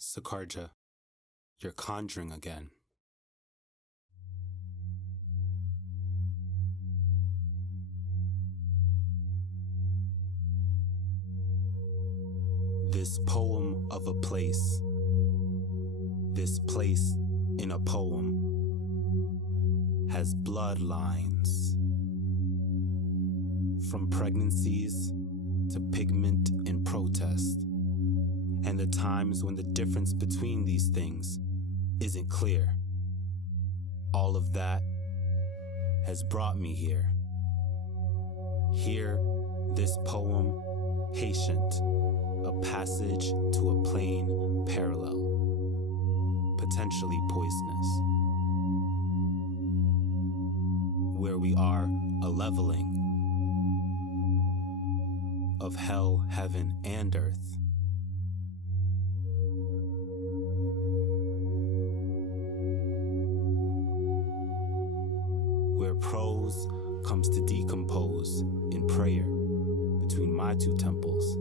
Sacharja, you're conjuring again. This poem of a place, this place in a poem, has bloodlines. From pregnancies to pigment and protest, and the times when the difference between these things isn't clear. All of that has brought me here. Here, this poem, patient, a passage to a plane parallel, potentially poisonous, where we are a leveling of hell, heaven, and earth. Where prose comes to decompose in prayer between my two temples.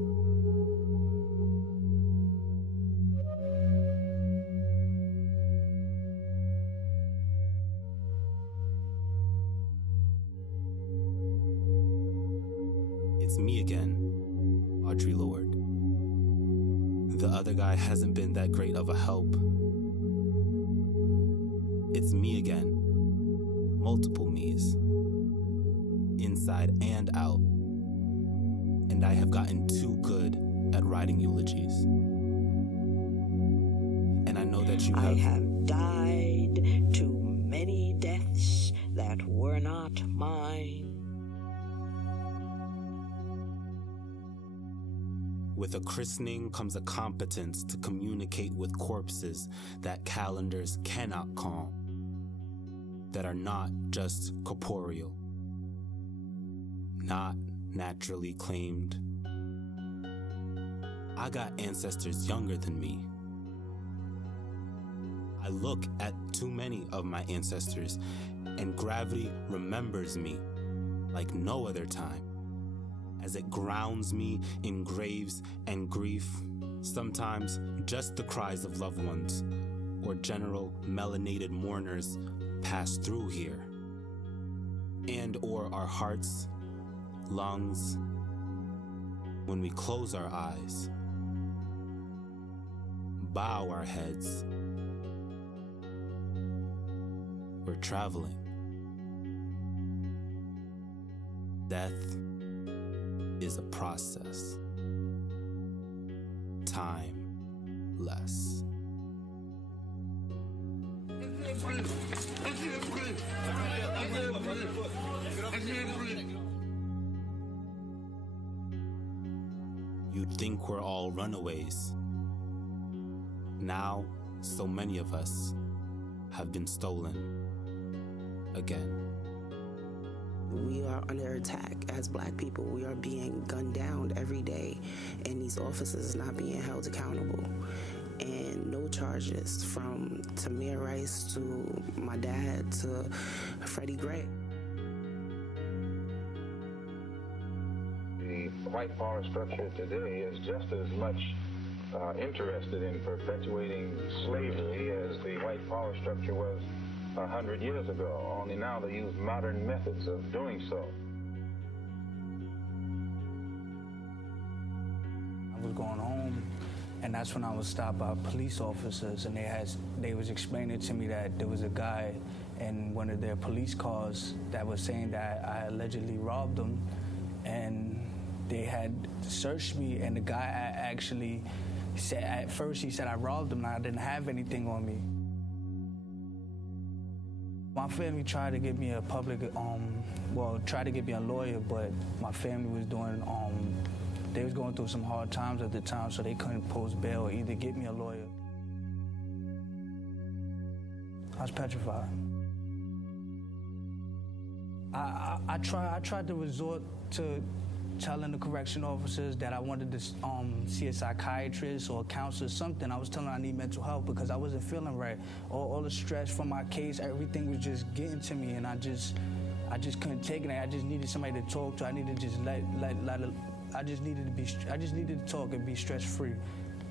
It's me again, Audre Lorde. The other guy hasn't been that great of a help. It's me again. Multiple me's, inside and out, and I have gotten too good at writing eulogies. And I know that you have... I have died too many deaths that were not mine. With a christening comes a competence to communicate with corpses that calendars cannot calm, that are not just corporeal, not naturally claimed. I got ancestors younger than me. I look at too many of my ancestors, and gravity remembers me like no other time, as it grounds me in graves and grief, sometimes just the cries of loved ones or general melanated mourners pass through here, and or our hearts, lungs, when we close our eyes, bow our heads. We're traveling. Death is a process, timeless. You'd think we're all runaways. Now, so many of us have been stolen again. We are under attack as Black people. We are being gunned down every day, and these officers not being held accountable. And no charges, from Tamir Rice to my dad to Freddie Gray. The white power structure today is just as much interested in perpetuating slavery as the white power structure was 100 years ago, only now they use modern methods of doing so. I was going home, and that's when I was stopped by police officers, and they was explaining to me that there was a guy in one of their police cars that was saying that I allegedly robbed them, and they had searched me, and the guy actually said, at first he said I robbed him and I didn't have anything on me. My family tried to get me a tried to get me a lawyer, but my family was doing, they was going through some hard times at the time, so they couldn't post bail or either get me a lawyer. I was petrified. I tried to resort to telling the correction officers that I wanted to see a psychiatrist or a counselor, something. I was telling them I need mental help because I wasn't feeling right. All the stress from my case, everything was just getting to me, and I just couldn't take it. I just needed somebody to talk to. I needed to just I just needed to talk and be stress-free.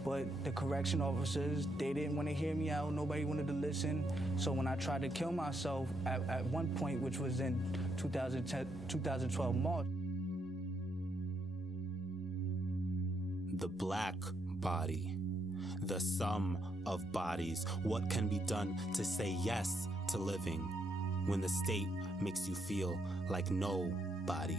But the correction officers, they didn't want to hear me out. Nobody wanted to listen. So when I tried to kill myself at one point, which was in 2012 March. The black body, the sum of bodies. What can be done to say yes to living when the state makes you feel like nobody?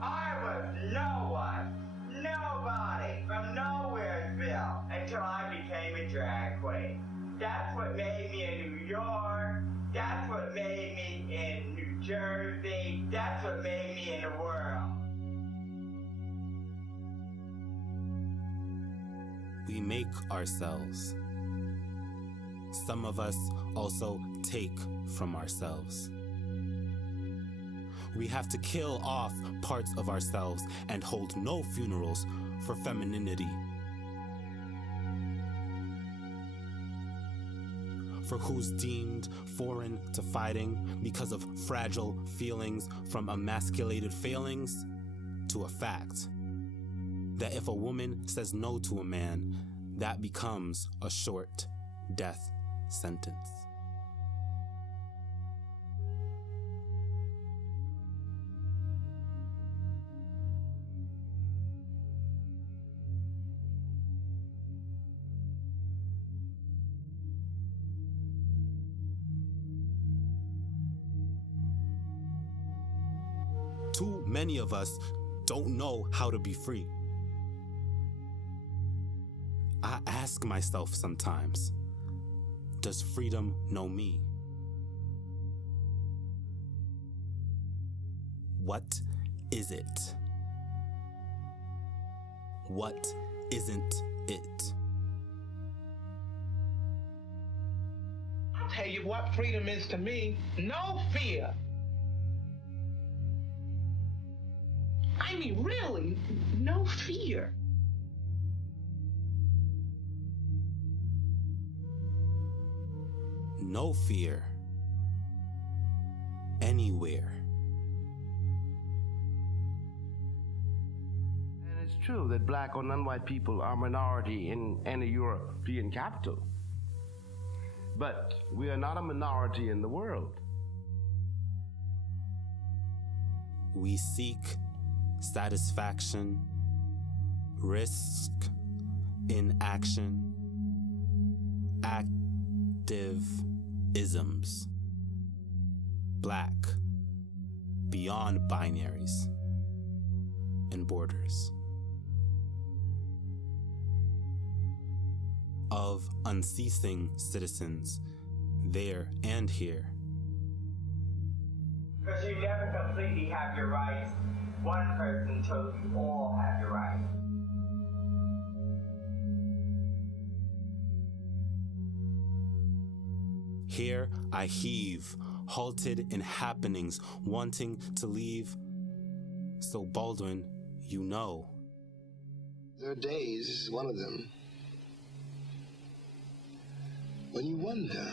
I was no one, nobody from Nowheresville until I became a drag queen. That's what made me in New York. That's what made me in New Jersey. That's what made me in the world. We make ourselves. Some of us also take from ourselves. We have to kill off parts of ourselves and hold no funerals for femininity. For who's deemed foreign to fighting because of fragile feelings from emasculated failings to a fact that if a woman says no to a man, that becomes a short death sentence. Too many of us don't know how to be free. I ask myself sometimes, does freedom know me? What is it? What isn't it? I'll tell you what freedom is to me. No fear. I mean, really, no fear. No fear. Anywhere. And it's true that black or non-white people are minority in any European capital. But we are not a minority in the world. We seek satisfaction, risk, inaction, active-isms. Black, beyond binaries and borders. Of unceasing citizens, there and here. Because you never completely have your rights. One person told you all have your rights. Here I heave, halted in happenings, wanting to leave. So Baldwin, you know. There are days, this is one of them, when you wonder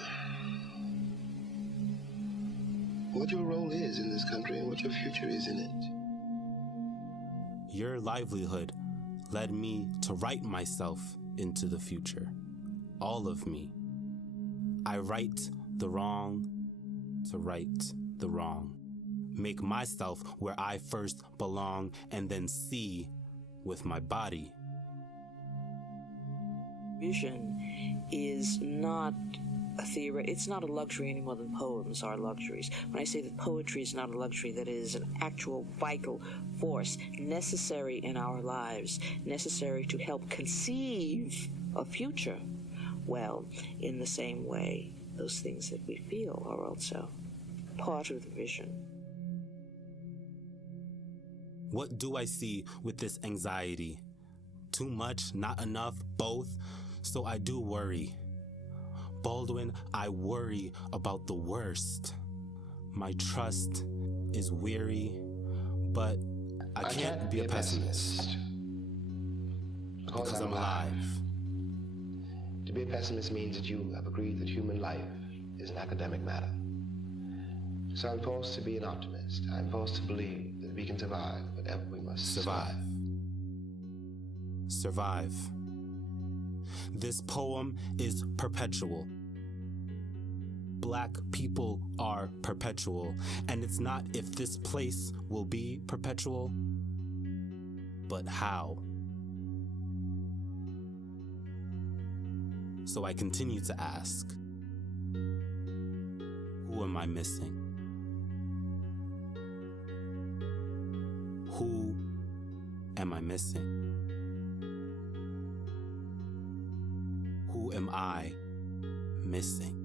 what your role is in this country and what your future is in it. Your livelihood led me to write myself into the future. All of me. I right the wrong to right the wrong. Make myself where I first belong and then see with my body. Vision is not a theory. It's not a luxury any more than poems are luxuries. When I say that poetry is not a luxury, that it is an actual vital force necessary in our lives, necessary to help conceive a future. Well, in the same way, those things that we feel are also part of the vision. What do I see with this anxiety? Too much, not enough, both? So I do worry. Baldwin, I worry about the worst. My trust is weary, but I can't be a pessimist. Because I'm alive. To be a pessimist means that you have agreed that human life is an academic matter. So I'm forced to be an optimist. I'm forced to believe that we can survive whatever we must Survive. survive. This poem is perpetual. Black people are perpetual, and it's not if this place will be perpetual, but how. So I continue to ask, who am I missing? Who am I missing? Who am I missing?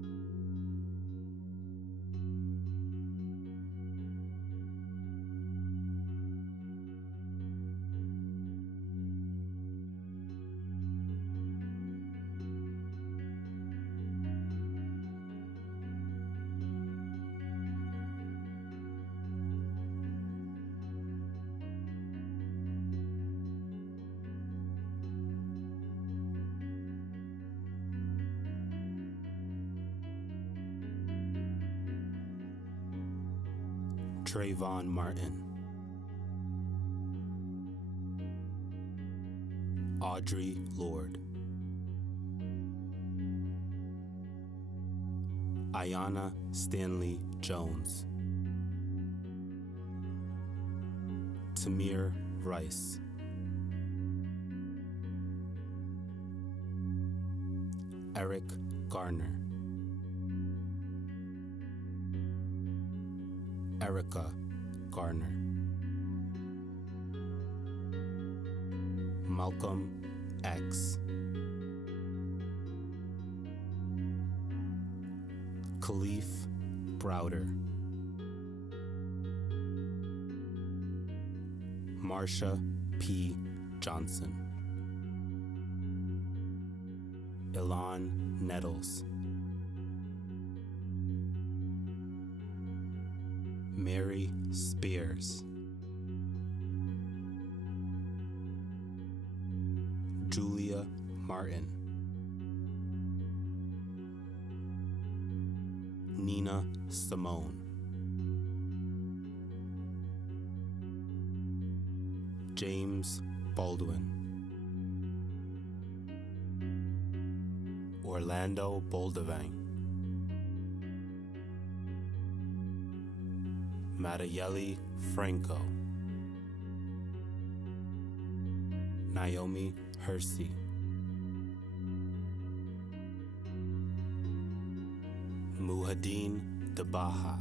Trayvon Martin, Audre Lorde, Ayanna Stanley-Jones, Tamir Rice, Eric Garner, Erica Garner, Malcolm X, Khalif Browder, Marsha P. Johnson, Ilan Nettles, Mary Spears, Julia Martin, Nina Simone, James Baldwin, Orlando Boldevang, Matayeli Franco, Naomi Hersey, Muhadeen Dabaha,